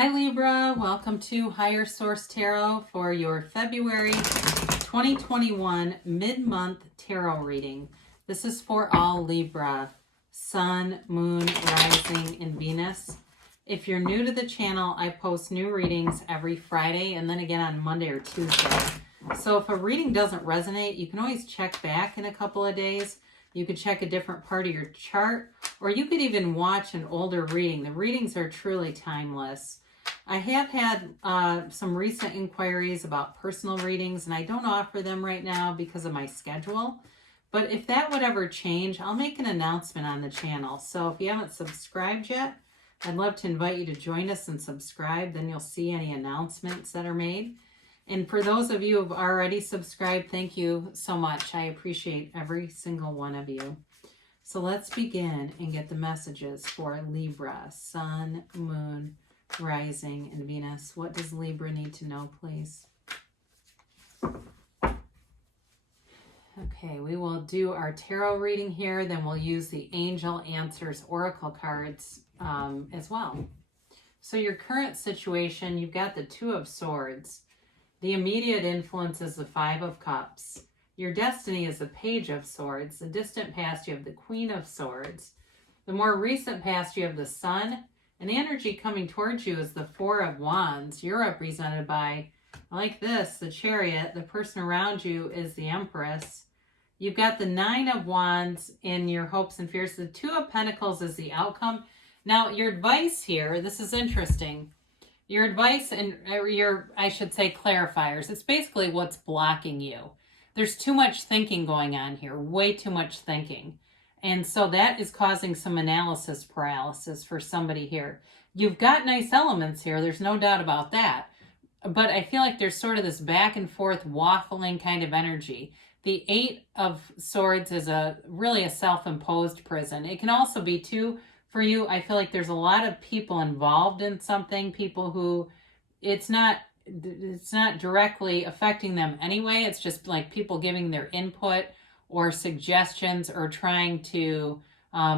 Hi Libra, welcome to Higher Source Tarot for your February 2021 mid-month tarot reading. This is for all Libra, Sun, Moon, Rising, and Venus. If you're new to the channel, I post new readings every Friday and then again on Monday or Tuesday. So if a reading doesn't resonate, you can always check back in a couple of days. You could check a different part of your chart, or you could even watch an older reading. The readings are truly timeless. I have had some recent inquiries about personal readings, and I don't offer them right now because of my schedule. But if that would ever change, I'll make an announcement on the channel. So if you haven't subscribed yet, I'd love to invite you to join us and subscribe. Then you'll see any announcements that are made. And for those of you who have already subscribed, thank you so much. I appreciate every single one of you. So let's begin and get the messages for Libra, Sun, Moon, Rising, and Venus. What does Libra need to know, please? Okay, we will do our tarot reading here. Then we'll use the Angel Answers Oracle cards as well. So your current situation, you've got the Two of Swords. The immediate influence is the Five of Cups. Your destiny is the Page of Swords. The distant past, you have the Queen of Swords. The more recent past, you have the Sun. And the energy coming towards you is the Four of Wands. You're represented by, like this, the Chariot. The person around you is the Empress. You've got the Nine of Wands in your hopes and fears. The Two of Pentacles is the outcome. Now, your advice here, this is interesting. Your advice and your, I should say, clarifiers. It's basically what's blocking you. There's too much thinking going on here, way too much thinking. And so that is causing some analysis paralysis for somebody here. You've got nice elements here. There's no doubt about that. But I feel like there's sort of this back and forth waffling kind of energy. The Eight of Swords is really a self-imposed prison. It can also be too, for you, I feel like there's a lot of people involved in something, people who it's not directly affecting them anyway. It's just like people giving their input or suggestions or trying to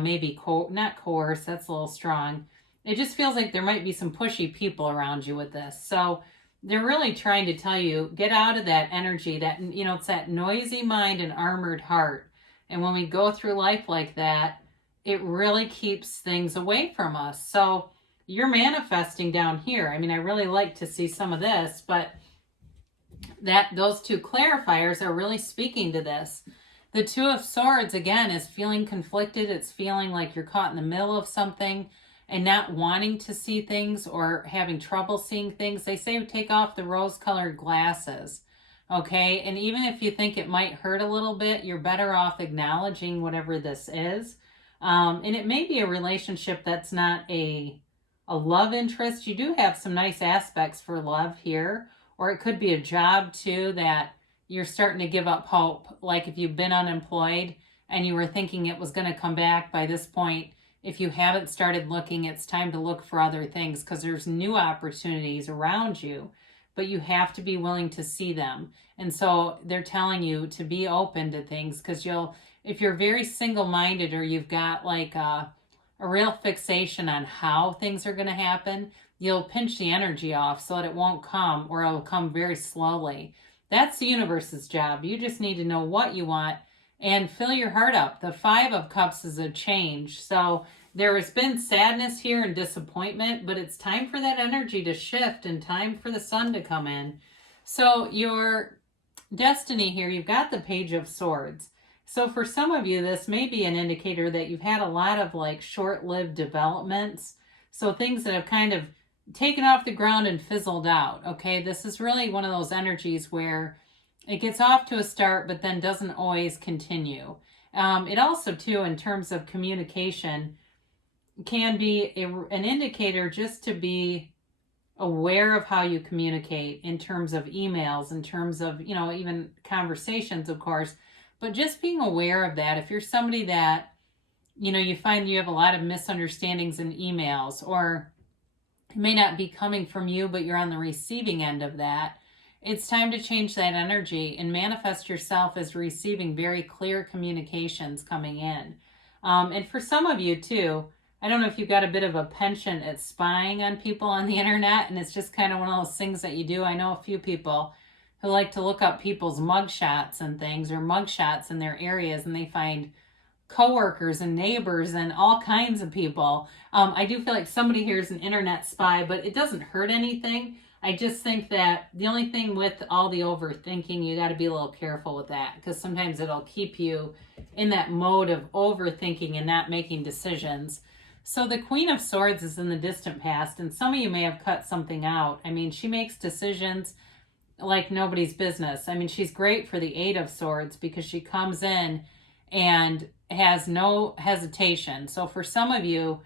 maybe not coerce, that's a little strong. It just feels like there might be some pushy people around you with this. So they're really trying to tell you, get out of that energy, that, you know, it's that noisy mind and armored heart. And when we go through life like that, it really keeps things away from us. So you're manifesting down here. I mean, I really like to see some of this, but those two clarifiers are really speaking to this. The Two of Swords, again, is feeling conflicted. It's feeling like you're caught in the middle of something and not wanting to see things or having trouble seeing things. They say take off the rose-colored glasses, okay? And even if you think it might hurt a little bit, you're better off acknowledging whatever this is. And it may be a relationship that's not a love interest. You do have some nice aspects for love here. Or it could be a job, too, that you're starting to give up hope. Like if you've been unemployed and you were thinking it was going to come back by this point, if you haven't started looking, it's time to look for other things because there's new opportunities around you, but you have to be willing to see them. And so they're telling you to be open to things because if you're very single-minded or you've got like a real fixation on how things are going to happen, you'll pinch the energy off so that it won't come, or it'll come very slowly. That's the universe's job. You just need to know what you want and fill your heart up. The Five of Cups is a change. So there has been sadness here and disappointment, but it's time for that energy to shift and time for the sun to come in. So your destiny here, you've got the Page of Swords. So for some of you, this may be an indicator that you've had a lot of like short-lived developments. So things that have kind of taken off the ground and fizzled out, okay? This is really one of those energies where it gets off to a start, but then doesn't always continue. It also, too, in terms of communication, can be an indicator just to be aware of how you communicate in terms of emails, in terms of, you know, even conversations, of course, but just being aware of that. If you're somebody that, you know, you find you have a lot of misunderstandings in emails, or it may not be coming from you, but you're on the receiving end of that, it's time to change that energy and manifest yourself as receiving very clear communications coming in. And for some of you too, I don't know if you've got a bit of a penchant at spying on people on the internet, and it's just kind of one of those things that you do. I know a few people who like to look up people's mugshots and things, or mugshots in their areas, and they find coworkers and neighbors and all kinds of people. I do feel like somebody here is an internet spy, but it doesn't hurt anything. I just think that the only thing with all the overthinking, you got to be a little careful with that, because sometimes it'll keep you in that mode of overthinking and not making decisions. So the Queen of Swords is in the distant past, and some of you may have cut something out. I mean, she makes decisions like nobody's business. I mean, she's great for the Eight of Swords because she comes in and has no hesitation. So for some of you,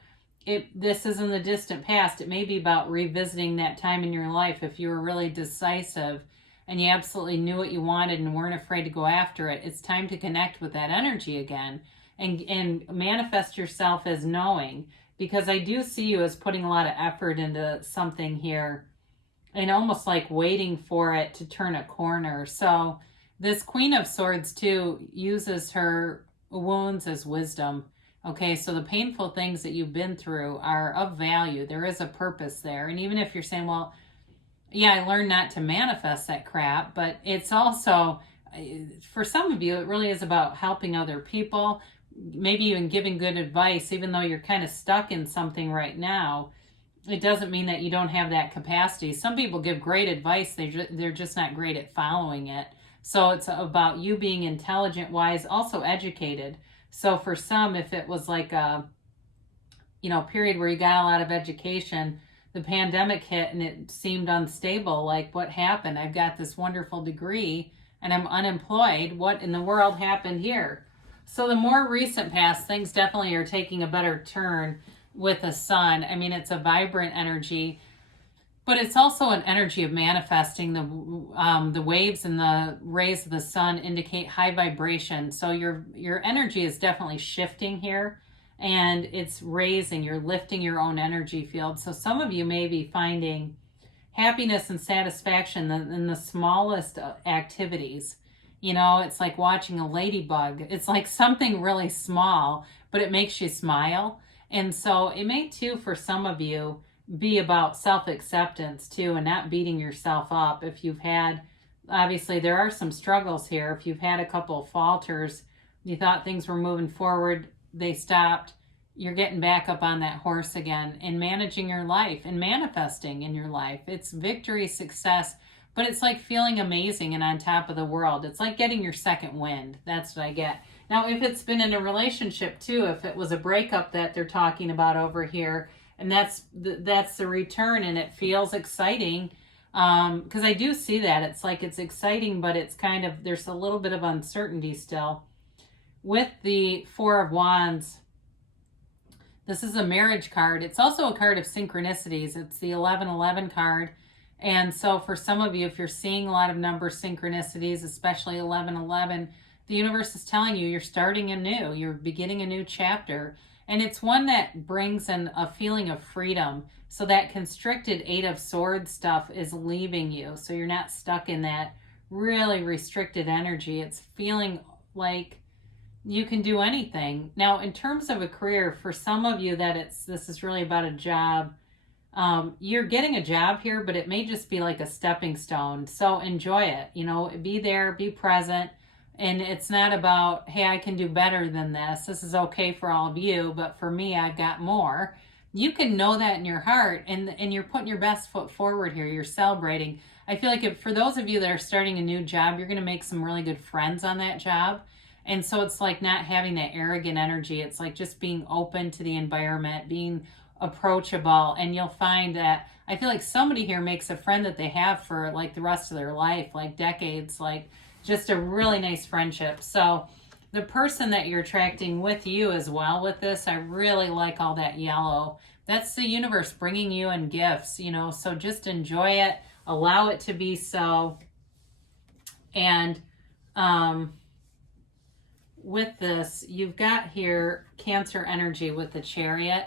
this is in the distant past. It may be about revisiting that time in your life if you were really decisive and you absolutely knew what you wanted and weren't afraid to go after it. It's time to connect with that energy again and manifest yourself as knowing, because I do see you as putting a lot of effort into something here and almost like waiting for it to turn a corner. So this Queen of Swords too uses her wounds as wisdom. Okay, so the painful things that you've been through are of value. There is a purpose there. And even if you're saying, well, yeah, I learned not to manifest that crap, but it's also, for some of you, it really is about helping other people, maybe even giving good advice, even though you're kind of stuck in something right now. It doesn't mean that you don't have that capacity. Some people give great advice. They're just not great at following it. So it's about you being intelligent, wise, also educated. So for some, if it was like a, period where you got a lot of education, the pandemic hit and it seemed unstable. Like, what happened? I've got this wonderful degree and I'm unemployed. What in the world happened here? So the more recent past, things definitely are taking a better turn with the sun. I mean, it's a vibrant energy, but it's also an energy of manifesting. The waves and the rays of the sun indicate high vibration. So your energy is definitely shifting here, and it's raising. You're lifting your own energy field. So some of you may be finding happiness and satisfaction in the smallest activities. It's like watching a ladybug. It's like something really small, but it makes you smile. And so it may too, for some of you, be about self-acceptance too, and not beating yourself up. If you've had, obviously there are some struggles here. If you've had a couple of falters, you thought things were moving forward, they stopped, you're getting back up on that horse again and managing your life and manifesting in your life. It's victory, success, but it's like feeling amazing and on top of the world. It's like getting your second wind. That's what I get. Now, if it's been in a relationship too, if it was a breakup that they're talking about over here, and that's the return, and it feels exciting, because I do see that. It's like it's exciting, but it's kind of, there's a little bit of uncertainty still. With the Four of Wands, this is a marriage card. It's also a card of synchronicities. It's the 1111 card. And so for some of you, if you're seeing a lot of number synchronicities, especially 1111, the universe is telling you you're starting anew. You're beginning a new chapter. And it's one that brings in a feeling of freedom. So that constricted Eight of Swords stuff is leaving you. So you're not stuck in that really restricted energy. It's feeling like you can do anything. Now, in terms of a career, for some of you this is really about a job. You're getting a job here, but it may just be like a stepping stone. So enjoy it. Be there, be present. And it's not about, hey, I can do better than this. This is okay for all of you, but for me, I've got more. You can know that in your heart, and you're putting your best foot forward here. You're celebrating. I feel like for those of you that are starting a new job, you're going to make some really good friends on that job. And so it's like not having that arrogant energy. It's like just being open to the environment, being approachable. And you'll find that I feel like somebody here makes a friend that they have for like the rest of their life, like decades, like just a really nice friendship. So the person that you're attracting with you as well with this, I really like all that yellow. That's the universe bringing you in gifts, so just enjoy it. Allow it to be so. And with this, you've got here Cancer energy with the Chariot.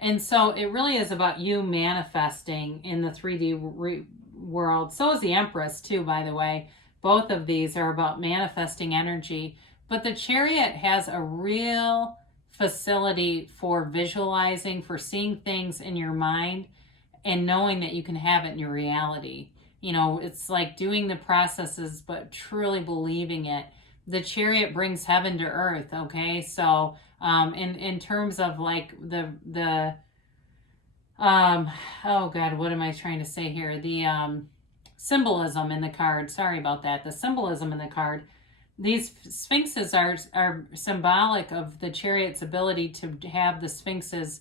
And so it really is about you manifesting in the 3D world. So is the Empress too, by the way. Both of these are about manifesting energy. But the Chariot has a real facility for visualizing, for seeing things in your mind and knowing that you can have it in your reality. You know, it's like doing the processes, but truly believing it. The Chariot brings heaven to earth, okay? So in terms of like the oh God, what am I trying to say here? The symbolism in the card, sorry about that. The symbolism in the card, these sphinxes are symbolic of the Chariot's ability to have the sphinxes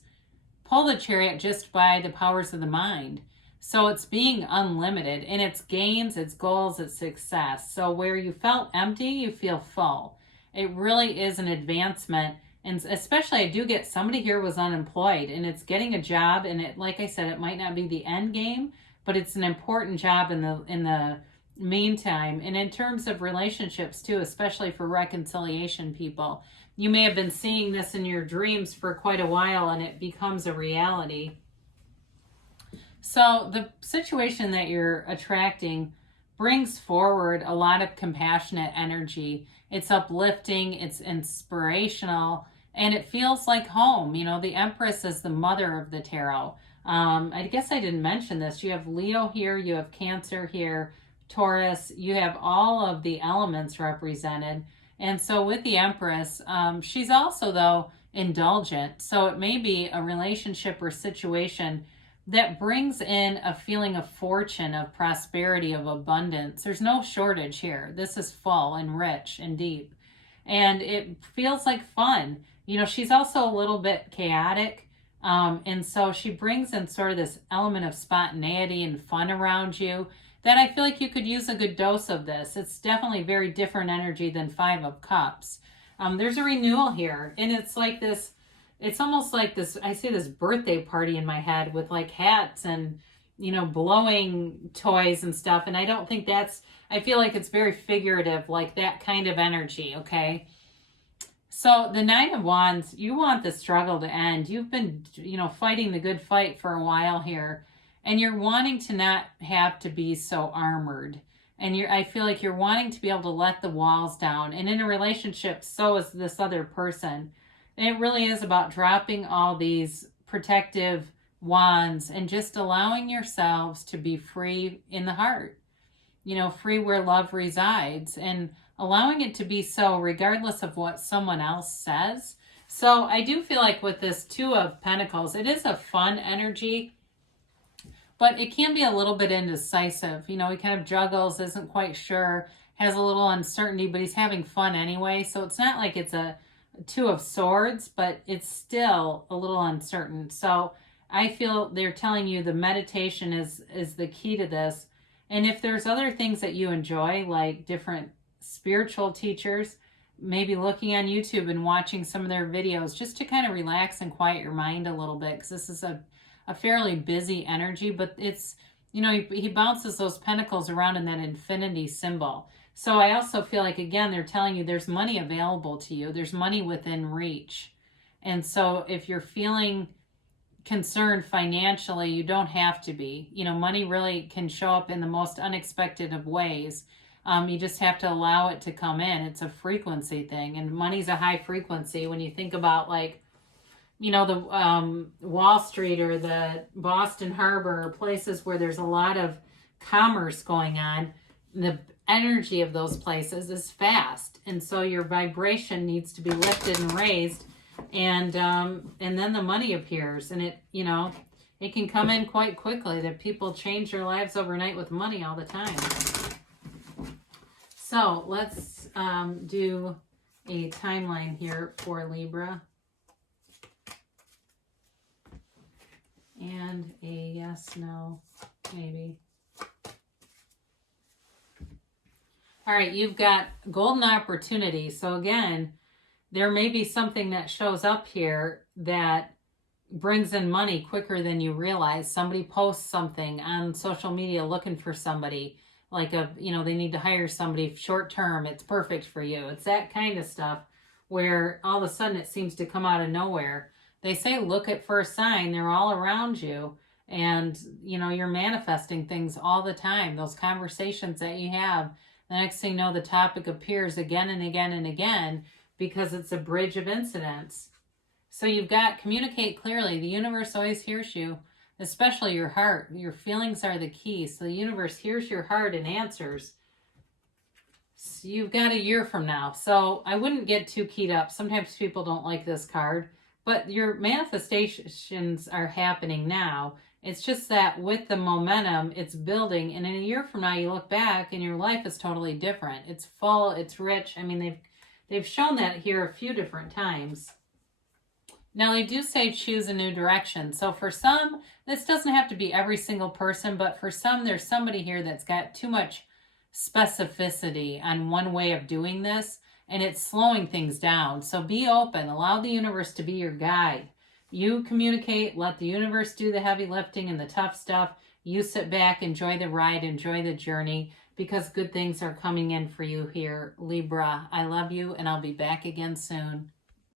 pull the Chariot just by the powers of the mind. So it's being unlimited in its gains, its goals, its success. So where you felt empty, you feel full. It really is an advancement. And especially, I do get somebody here was unemployed and it's getting a job. And it, like I said, it might not be the end game, but it's an important job in the meantime. And in terms of relationships too, especially for reconciliation people, you may have been seeing this in your dreams for quite a while and it becomes a reality. So the situation that you're attracting brings forward a lot of compassionate energy. It's uplifting, it's inspirational, and it feels like home. You know, the Empress is the mother of the tarot. I guess I didn't mention this. You have Leo here, you have Cancer here, Taurus, you have all of the elements represented. And so with the Empress, she's also, though, indulgent. So it may be a relationship or situation that brings in a feeling of fortune, of prosperity, of abundance. There's no shortage here. This is full and rich and deep. And it feels like fun. You know, she's also a little bit chaotic. And so she brings in sort of this element of spontaneity and fun around you that I feel like you could use a good dose of this. It's definitely very different energy than Five of Cups. There's a renewal here. And it's like this, it's almost like this, I see this birthday party in my head with like hats and, you know, blowing toys and stuff. And I don't think that's, I feel like it's very figurative, like that kind of energy, okay? So the Nine of Wands, you want the struggle to end. You've been, you know, fighting the good fight for a while here. And you're wanting to not have to be so armored. And I feel like you're wanting to be able to let the walls down. And in a relationship, so is this other person. And it really is about dropping all these protective wands and just allowing yourselves to be free in the heart. You know, free where love resides. And allowing it to be so regardless of what someone else says. So I do feel like with this Two of Pentacles, it is a fun energy. But it can be a little bit indecisive. You know, he kind of juggles, isn't quite sure, has a little uncertainty, but he's having fun anyway. So it's not like it's a Two of Swords, but it's still a little uncertain. So I feel they're telling you the meditation is the key to this. And if there's other things that you enjoy, like different spiritual teachers, maybe looking on YouTube and watching some of their videos just to kind of relax and quiet your mind a little bit, because this is a fairly busy energy, but it's, you know, he bounces those pentacles around in that infinity symbol. So I also feel like, again, they're telling you there's money available to you. There's money within reach. And so if you're feeling concerned financially, you don't have to be. You know, money really can show up in the most unexpected of ways. You just have to allow it to come in. It's a frequency thing, and money's a high frequency. When you think about, like, you know, the Wall Street or the Boston Harbor, or places where there's a lot of commerce going on, the energy of those places is fast. And so your vibration needs to be lifted and raised. And then the money appears, and it, you know, it can come in quite quickly. That people change their lives overnight with money all the time. So let's do a timeline here for Libra. And a yes, no, maybe. All right, you've got golden opportunity. So again, there may be something that shows up here that brings in money quicker than you realize. Somebody posts something on social media looking for somebody, like you know, they need to hire somebody short term. It's perfect for you. It's that kind of stuff where all of a sudden it seems to come out of nowhere. They say look at for a sign. They're all around you. And, you know, you're manifesting things all the time. Those conversations that you have, the next thing you know, the topic appears again and again and again, because it's a bridge of incidents. So you've got communicate clearly. The universe always hears you, especially your heart. Your feelings are the key. So the universe hears your heart and answers. So you've got a year from now. So I wouldn't get too keyed up. Sometimes people don't like this card, but your manifestations are happening now. It's just that with the momentum, it's building. And in a year from now, you look back and your life is totally different. It's full, it's rich. I mean, they've shown that here a few different times. Now, they do say choose a new direction. So for some, this doesn't have to be every single person, but for some, there's somebody here that's got too much specificity on one way of doing this, and it's slowing things down. So be open. Allow the universe to be your guide. You communicate. Let the universe do the heavy lifting and the tough stuff. You sit back, enjoy the ride, enjoy the journey, because good things are coming in for you here, Libra. I love you, and I'll be back again soon.